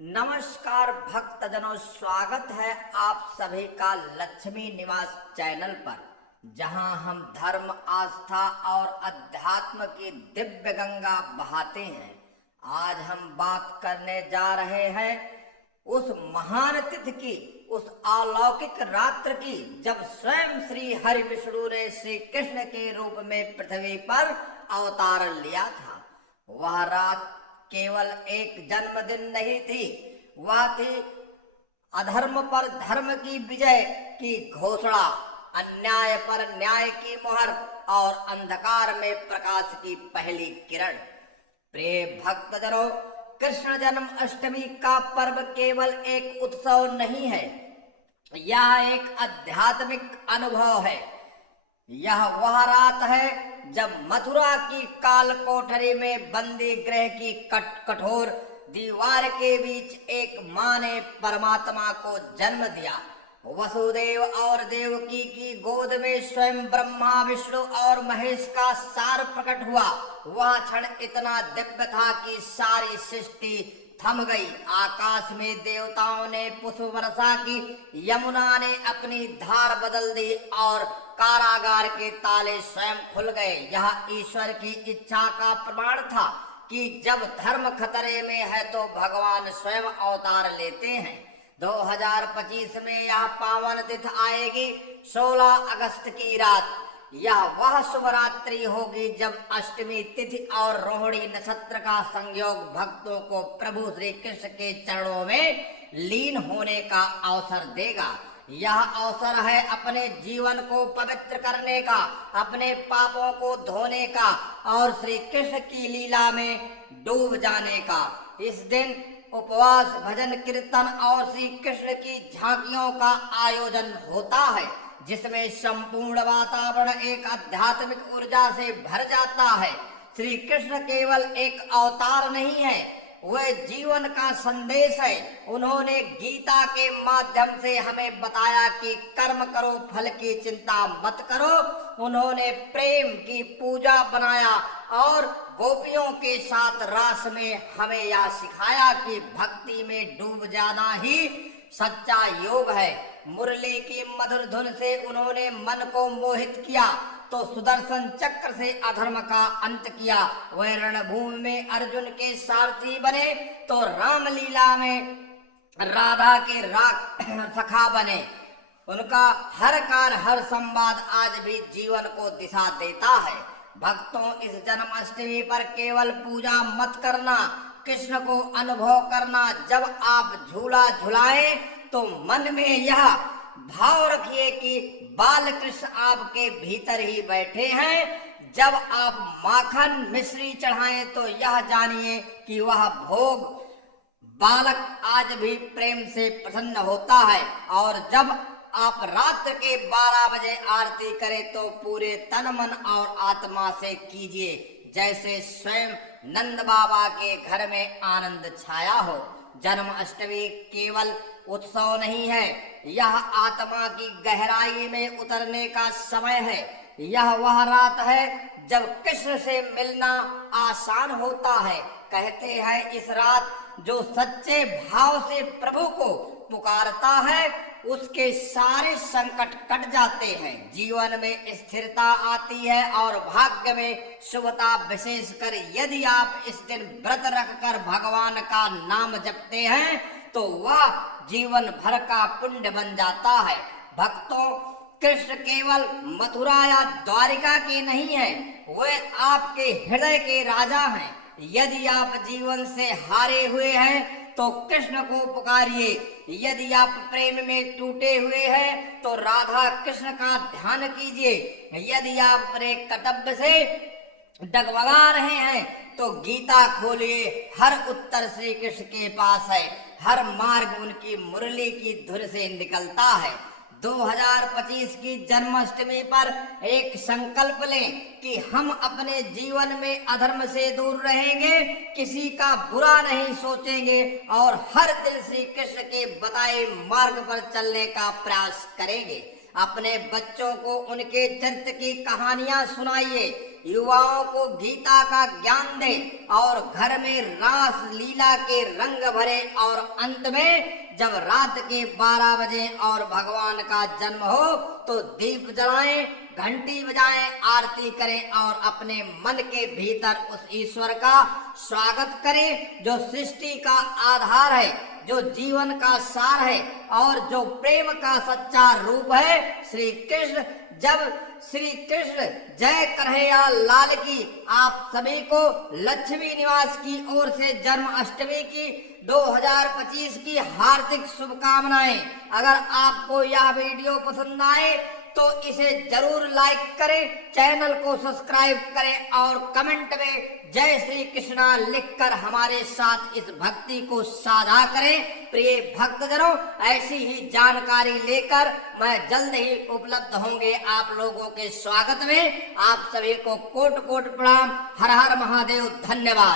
नमस्कार भक्तजनों, स्वागत है आप सभी का लक्ष्मी निवास चैनल पर, जहां हम धर्म, आस्था और अध्यात्म की दिव्य गंगा बहाते हैं। आज हम बात करने जा रहे हैं उस महान तिथि की, उस अलौकिक रात्र की, जब स्वयं श्री हरि विष्णु ने श्री कृष्ण के रूप में पृथ्वी पर अवतार लिया था। वह रात केवल एक जन्मदिन नहीं थी, वह थी अधर्म पर धर्म की विजय की घोषणा, अन्याय पर न्याय की मोहर और अंधकार में प्रकाश की पहली किरण। प्रिय भक्तजनों, कृष्ण जन्म अष्टमी का पर्व केवल एक उत्सव नहीं है, यह एक आध्यात्मिक अनुभव है। यह वह रात है जब मथुरा की काल कोठरी में बंदी गृह की कठोर दीवार के बीच एक माँ ने परमात्मा को जन्म दिया। वसुदेव और देवकी की गोद में स्वयं ब्रह्मा, विष्णु और महेश का सार प्रकट हुआ। वह क्षण इतना दिव्य था कि सारी सृष्टि थम गई। आकाश में देवताओं ने पुष्प वर्षा की, यमुना ने अपनी धार बदल दी और कारागार के ताले स्वयं खुल गए। यह ईश्वर की इच्छा का प्रमाण था कि जब धर्म खतरे में है तो भगवान स्वयं अवतार लेते हैं। 2025 में यह पावन तिथि आएगी, 16 अगस्त की रात। यह वह शुभ रात्रि होगी जब अष्टमी तिथि और रोहिणी नक्षत्र का संयोग भक्तों को प्रभु श्री कृष्ण के चरणों में लीन होने का अवसर देगा। यह अवसर है अपने जीवन को पवित्र करने का, अपने पापों को धोने का और श्री कृष्ण की लीला में डूब जाने का। इस दिन उपवास, भजन, कीर्तन और श्री कृष्ण की झांकियों का आयोजन होता है, जिसमें संपूर्ण वातावरण एक आध्यात्मिक ऊर्जा से भर जाता है। श्री कृष्ण केवल एक अवतार नहीं है, वह जीवन का संदेश है। उन्होंने गीता के माध्यम से हमें बताया कि कर्म करो, फल की चिंता मत करो। उन्होंने प्रेम की पूजा बनाया और गोपियों के साथ रास में हमें यह सिखाया कि भक्ति में डूब जाना ही सच्चा योग है। मुरली की मधुर धुन से उन्होंने मन को मोहित किया तो सुदर्शन चक्र से अधर्म का अंत किया। वह रणभूमि में अर्जुन के सारथी बने तो रामलीला में राधा के सखा बने। उनका हर कार्य, हर संवाद आज भी जीवन को दिशा देता है। भक्तों, इस जन्माष्टमी पर केवल पूजा मत करना, कृष्ण को अनुभव करना। जब आप झूला झुलाएं तो मन में यह भाव रखिए कि बाल कृष्ण आपके भीतर ही बैठे हैं। जब आप माखन मिश्री चढ़ाएं तो यह जानिए कि वह भोग बालक आज भी प्रेम से प्रसन्न होता है। और जब आप रात्र के 12 बजे आरती करें तो पूरे तन, मन और आत्मा से कीजिए, जैसे स्वयं नंद बाबा के घर में आनंद छाया हो। जन्माष्टमी केवल उत्सव नहीं है, यह आत्मा की गहराई में उतरने का समय है। यह वह रात है जब कृष्ण से मिलना आसान होता है। कहते हैं इस रात जो सच्चे भाव से प्रभु को पुकारता है उसके सारे संकट कट जाते हैं, जीवन में स्थिरता आती है और भाग्य में शुभता। विशेषकर यदि आप इस दिन व्रत रखकर भगवान का नाम जपते हैं तो वह जीवन भर का पुण्य बन जाता है। भक्तों, कृष्ण केवल मथुरा या द्वारिका के नहीं है, वे आपके हृदय के राजा हैं। यदि आप जीवन से हारे हुए हैं तो कृष्ण को पुकारिए। यदि आप प्रेम में टूटे हुए हैं तो राधा कृष्ण का ध्यान कीजिए। यदि आप अपने कर्तव्य से डगमगा रहे हैं तो गीता खोलिए। हर उत्तर श्री कृष्ण के पास है, हर मार्ग उनकी मुरली की धुन से निकलता है। 2025 की जन्माष्टमी पर एक संकल्प लें कि हम अपने जीवन में अधर्म से दूर रहेंगे, किसी का बुरा नहीं सोचेंगे और हर दिन श्री कृष्ण के बताए मार्ग पर चलने का प्रयास करेंगे। अपने बच्चों को उनके चरित्र की कहानियां सुनाइए। युवाओं को गीता का ज्ञान दे और घर में रास लीला के रंग भरे और अंत में जब रात के 12 बजे और भगवान का जन्म हो तो दीप जलाएं, घंटी बजाएं, आरती करें और अपने मन के भीतर उस ईश्वर का स्वागत करें जो सृष्टि का आधार है, जो जीवन का सार है और जो प्रेम का सच्चा रूप है, श्री कृष्ण। जब श्री कृष्ण जय कन्हैया लाल की। आप सभी को लक्ष्मी निवास की ओर से जन्माष्टमी की 2025 की हार्दिक शुभकामनाएं। अगर आपको यह वीडियो पसंद आए तो इसे जरूर लाइक करें, चैनल को सब्सक्राइब करें और कमेंट में जय श्री कृष्णा लिखकर हमारे साथ इस भक्ति को साझा करें। प्रिय भक्तजनों, ऐसी ही जानकारी लेकर मैं जल्द ही उपलब्ध होंगे आप लोगों के स्वागत में। आप सभी को कोट कोट प्रणाम। हर हर महादेव। धन्यवाद।